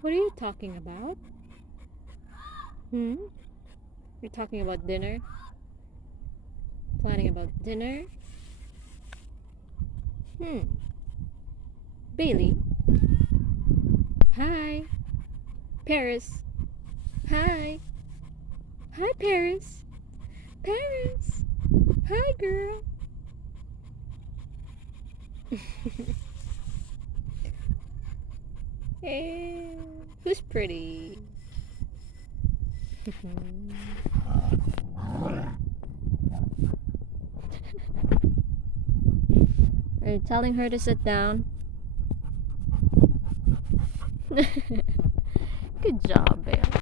What are you talking about? Hmm? You're talking about dinner? Planning about dinner? Hmm. Bailey? Hi. Paris? Hi. Hi, Paris. Paris. Hi, girl. Hey, who's pretty? Are you telling her to sit down? Good job, Belle.